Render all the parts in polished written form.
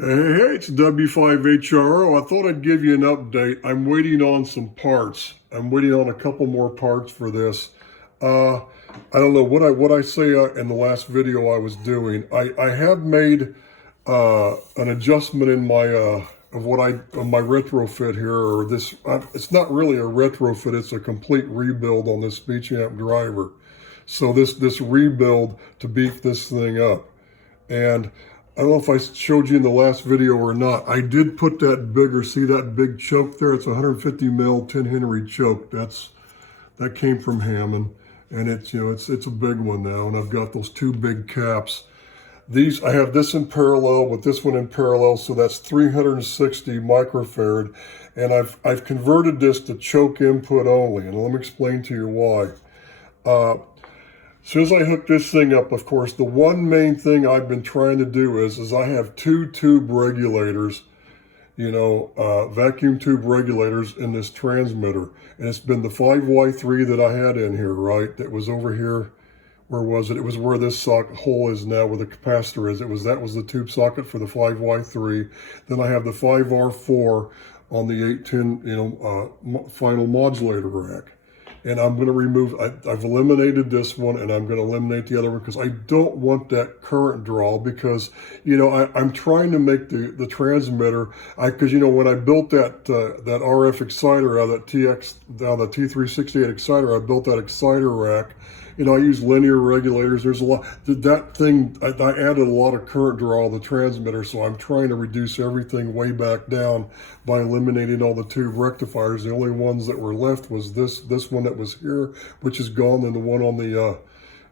Hey, it's W5HRO. I thought I'd give you an update. I'm waiting on some parts. I'm waiting on a couple more parts for this. I don't know what I say in the last video I was doing. I have made an adjustment in my of my retrofit here, or this. It's not really a retrofit. It's a complete rebuild on this speech amp driver. So this rebuild to beef this thing up. And I don't know if I showed you in the last video or not. I did put that bigger, see that big choke there? It's a 150 mil 10 Henry choke. That came from Hammond, and it's it's a big one now. And I've got those two big caps. I have this in parallel with this one in parallel, so that's 360 microfarad, and I've converted this to choke input only, and let me explain to you why. As soon as I hook this thing up, of course, the one main thing I've been trying to do is I have two tube regulators, vacuum tube regulators in this transmitter. And it's been the 5Y3 that I had in here, right? That was over here. Where was it? It was where this hole is now, where the capacitor is. That was the tube socket for the 5Y3. Then I have the 5R4 on the 810, final modulator rack. And I'm going to remove, I've eliminated this one, and I'm going to eliminate the other one because I don't want that current draw, because, I'm trying to make the transmitter, because, when I built that RF exciter out of the T368 exciter, I built that exciter rack. I use linear regulators. There's a lot, that thing, I added a lot of current draw on the transmitter, so I'm trying to reduce everything way back down by eliminating all the tube rectifiers. The only ones that were left was this one that was here, which is gone, and the one on the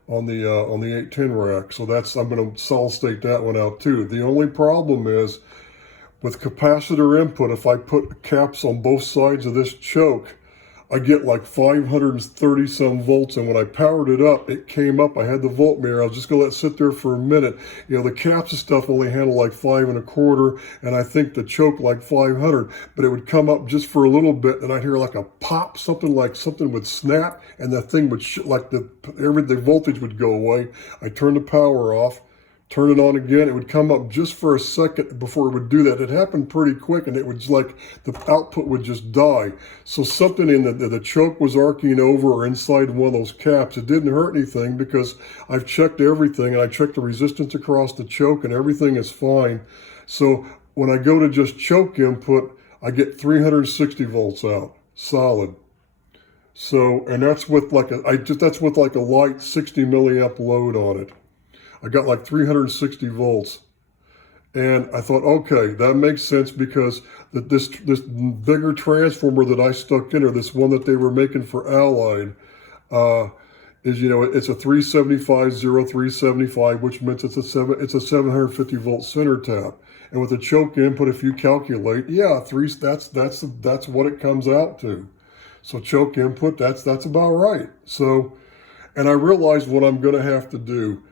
810 rack. So I'm going to solid state that one out too. The only problem is with capacitor input, if I put caps on both sides of this choke, I get like 530 some volts, and when I powered it up, it came up. I had the voltmeter. I was just gonna let it sit there for a minute. The caps and stuff only handle like 5 1/4, and I think the choke like 500. But it would come up just for a little bit, and I'd hear like a pop, something would snap, and the thing would the voltage would go away. I turned the power off. Turn it on again, it would come up just for a second before it would do that. It happened pretty quick, and it was like the output would just die. So something in the choke was arcing over or inside one of those caps. It didn't hurt anything because I've checked everything, and I checked the resistance across the choke, and everything is fine. So when I go to just choke input, I get 360 volts out, solid. So, and that's with like a light 60 milliamp load on it. I got like 360 volts. And I thought, okay, that makes sense, because this bigger transformer that I stuck in, or this one that they were making for Allied, it's a 375/0375, which means it's a 750 volt center tap. And with the choke input, if you calculate, that's what it comes out to. So choke input, that's about right. So, and I realized what I'm going to have to do.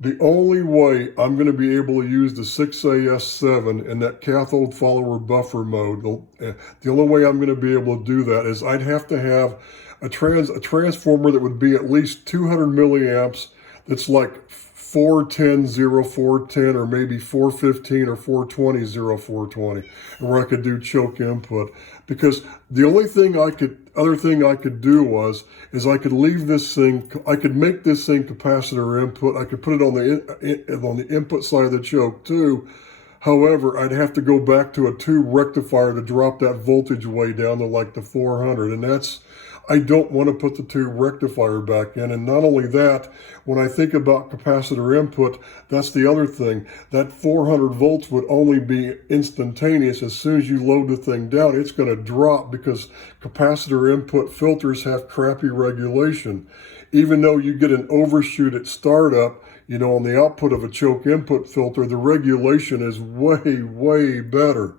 The only way I'm going to be able to use the 6AS7 in that cathode follower buffer mode, the only way I'm going to be able to do that is I'd have to have a transformer that would be at least 200 milliamps, that's like 410/0410, or maybe 415 or 420/0420, where I could do choke input. Because the only other thing I could do is I could leave this thing, I could make this thing capacitor input. I could put it on the input side of the choke too. However, I'd have to go back to a tube rectifier to drop that voltage way down to like the 400, and I don't want to put the tube rectifier back in. And not only that, when I think about capacitor input, that's the other thing. That 400 volts would only be instantaneous. As soon as you load the thing down, it's going to drop, because capacitor input filters have crappy regulation. Even though you get an overshoot at startup, on the output of a choke input filter, the regulation is way, way better.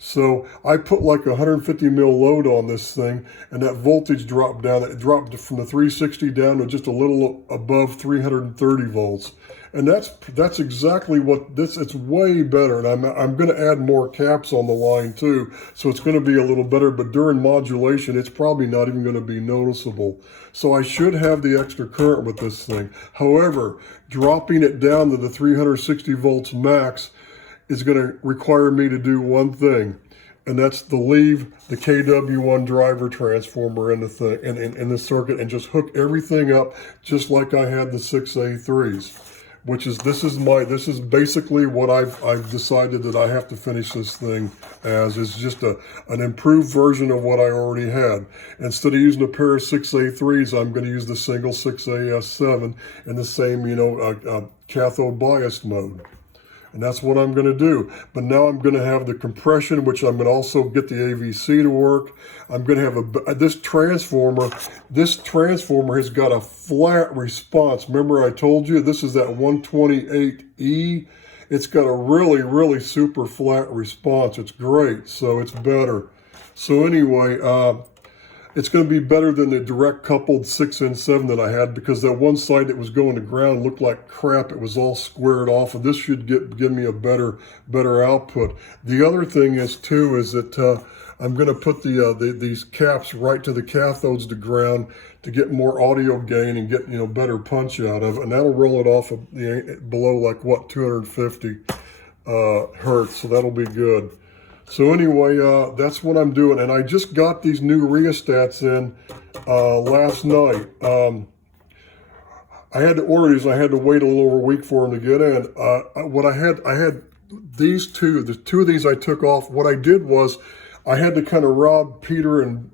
So I put like a 150 mil load on this thing, and that voltage dropped down. It dropped from the 360 down to just a little above 330 volts. And that's exactly what this, it's way better. And I'm going to add more caps on the line too. So it's going to be a little better, but during modulation, it's probably not even going to be noticeable. So I should have the extra current with this thing. However, dropping it down to the 360 volts max, is going to require me to do one thing, and that's to leave the KW1 driver transformer in the thing in the circuit and just hook everything up just like I had the 6A3s. Which is this is basically what I've decided that I have to finish this thing as. It's just an improved version of what I already had. Instead of using a pair of 6A3s, I'm going to use the single 6AS7 in the same cathode biased mode. And that's what I'm going to do. But now I'm going to have the compression, which I'm going to also get the AVC to work. I'm going to have this transformer. This transformer has got a flat response. Remember I told you this is that 128E. It's got a really, really super flat response. It's great. So it's better. So anyway, it's going to be better than the direct coupled 6 and 7 that I had, because that one side that was going to ground looked like crap. It was all squared off, and this should give me a better output. The other thing is too is that I'm going to put these caps right to the cathodes to ground to get more audio gain and get better punch out of it, and that'll roll it off of below like what 250 hertz. So that'll be good. So anyway, that's what I'm doing. And I just got these new rheostats in last night. I had to order these. I had to wait a little over a week for them to get in. I had these two. The two of these I took off. What I did was I had to kind of rob Peter and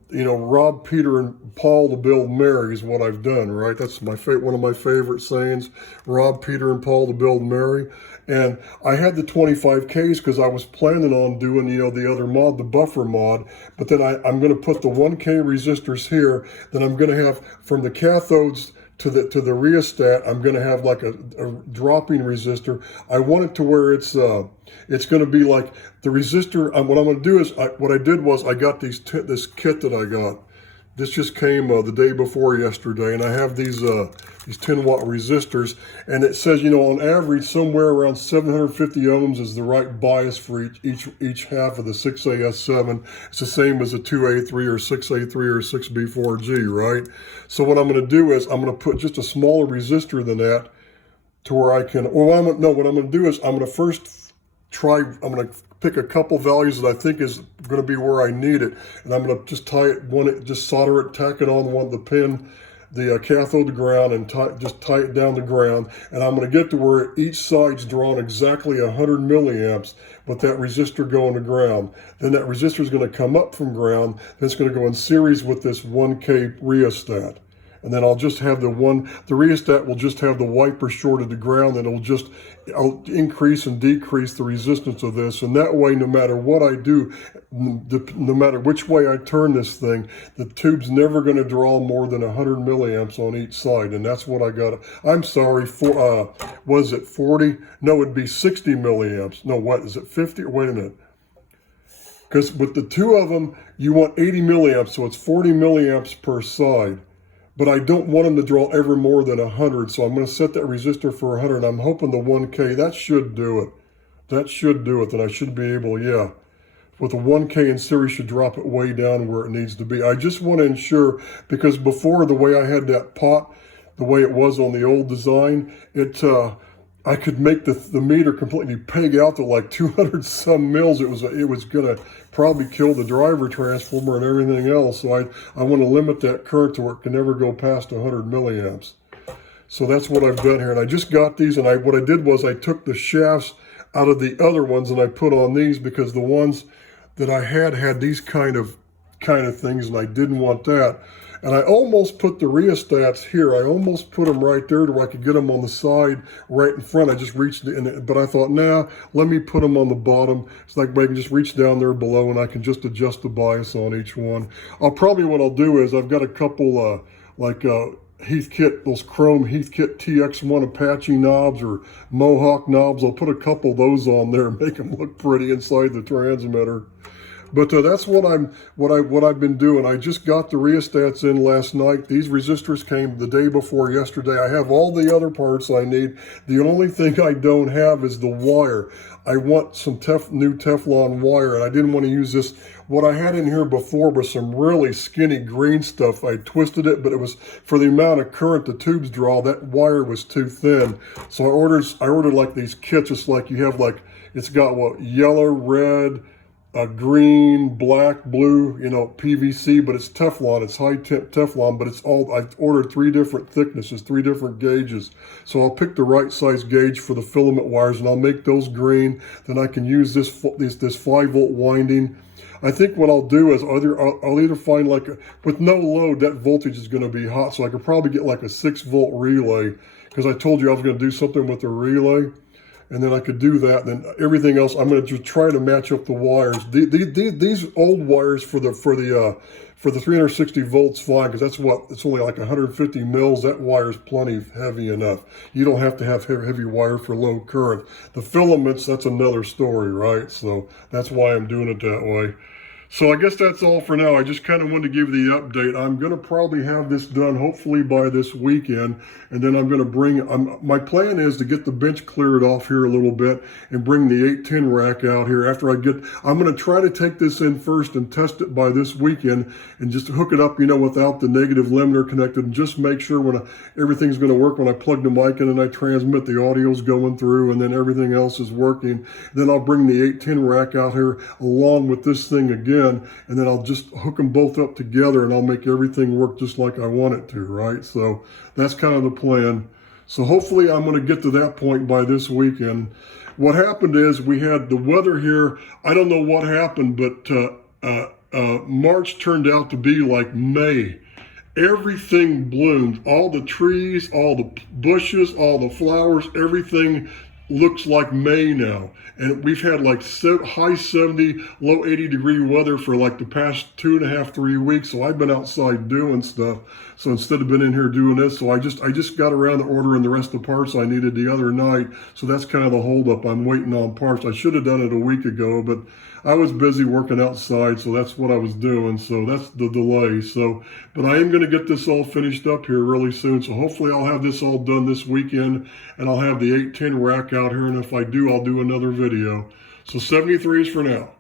Paul to build Mary is what I've done, right? That's one of my favorite sayings, rob Peter and Paul to build Mary. And I had the 25Ks because I was planning on doing, the other mod, the buffer mod. But then I'm going to put the 1K resistors here. Then I'm going to have from the cathodes to the rheostat, I'm going to have like a dropping resistor. I want it to where it's going to be like the resistor. What I'm going to do is, what I did was I got this kit that I got. This just came the day before yesterday, and I have these 10-watt resistors, and it says, on average, somewhere around 750 ohms is the right bias for each half of the 6AS7. It's the same as a 2A3 or 6A3 or 6B4G, right? So what I'm going to do is I'm going to put just a smaller resistor than that to where I can, what I'm going to do is I'm going to first I'm going to pick a couple values that I think is going to be where I need it, and I'm going to just just solder it, tack it on the pin, the cathode to ground, and just tie it down to ground. And I'm going to get to where each side's drawn exactly 100 milliamps with that resistor going to ground. Then that resistor is going to come up from ground, then it's going to go in series with this 1K rheostat. And then I'll just have the rheostat will just have the wiper shorted to ground, and I'll increase and decrease the resistance of this. And that way, no matter what I do, no matter which way I turn this thing, the tube's never going to draw more than 100 milliamps on each side. And that's what I got. I'm sorry, was it 40? No, it'd be 60 milliamps. No, what, is it 50? Wait a minute. Because with the two of them, you want 80 milliamps, so it's 40 milliamps per side. But I don't want them to draw ever more than 100, so I'm going to set that resistor for 100. I'm hoping the 1K, that should do it. That should do it, then I should be able, with the 1K in series should drop it way down where it needs to be. I just want to ensure, because before, the way I had that pot, the way it was on the old design, I could make the meter completely peg out to like 200 some mils. It was going to probably kill the driver transformer and everything else. So I want to limit that current to where it can never go past 100 milliamps. So that's what I've done here. And I just got these, and what I did was I took the shafts out of the other ones and I put on these, because the ones that I had these kind of things, and I didn't want that. And I almost put the rheostats here. I almost put them right there to where I could get them on the side right in front. I just reached in, but I thought, nah, let me put them on the bottom. It's like I can just reach down there below and I can just adjust the bias on each one. What I'll do is I've got a couple Heathkit, those chrome Heathkit TX1 Apache knobs or Mohawk knobs. I'll put a couple of those on there and make them look pretty inside the transmitter. But that's what I've been doing. I just got the rheostats in last night. These resistors came the day before yesterday. I have all the other parts I need. The only thing I don't have is the wire. I want some new Teflon wire, and I didn't want to use this. What I had in here before was some really skinny green stuff. I twisted it, but it was for the amount of current the tubes draw, that wire was too thin. So I ordered like these kits, just like you have like It's got what, yellow, red, green, black, blue, you know, PVC, but it's Teflon. It's high temp Teflon, but it's all, I've ordered 3 different thicknesses, 3 different gauges. So I'll pick the right size gauge for the filament wires, and I'll make those green. Then I can use this 5-volt winding. I think what I'll do is I'll either find like with no load, that voltage is going to be hot, so I could probably get like a 6-volt relay, because I told you I was going to do something with the relay. And then I could do that. Then everything else, I'm going to just try to match up the wires. These old wires for the 360 volts fine, because that's what, it's only like 150 mils. That wire is plenty heavy enough. You don't have to have heavy wire for low current. The filaments, that's another story, right? So that's why I'm doing it that way. So I guess that's all for now. I just kind of wanted to give you the update. I'm going to probably have this done hopefully by this weekend. And then I'm going to bring, my plan is to get the bench cleared off here a little bit and bring the 810 rack out here after I'm going to try to take this in first and test it by this weekend and just hook it up, you know, without the negative limiter connected, and just make sure everything's going to work when I plug the mic in and I transmit, the audio's going through, and then everything else is working. Then I'll bring the 810 rack out here along with this thing again. And then I'll just hook them both up together and I'll make everything work just like I want it to, right? So that's kind of the plan. So hopefully I'm going to get to that point by this weekend. What happened is we had the weather here. I don't know what happened, but March turned out to be like May. Everything bloomed. All the trees, all the bushes, all the flowers, everything looks like May now. And we've had like high 70, low 80 degree weather for like the past 2.5, 3 weeks. So I've been outside doing stuff. So instead of being in here doing this, so I just got around to ordering the rest of the parts I needed the other night. So that's kind of the holdup. I'm waiting on parts. I should have done it a week ago, but I was busy working outside, so that's what I was doing. So that's the delay. So, but I am going to get this all finished up here really soon. So hopefully I'll have this all done this weekend, and I'll have the 810 rack out here. And if I do, I'll do another video. So 73s for now.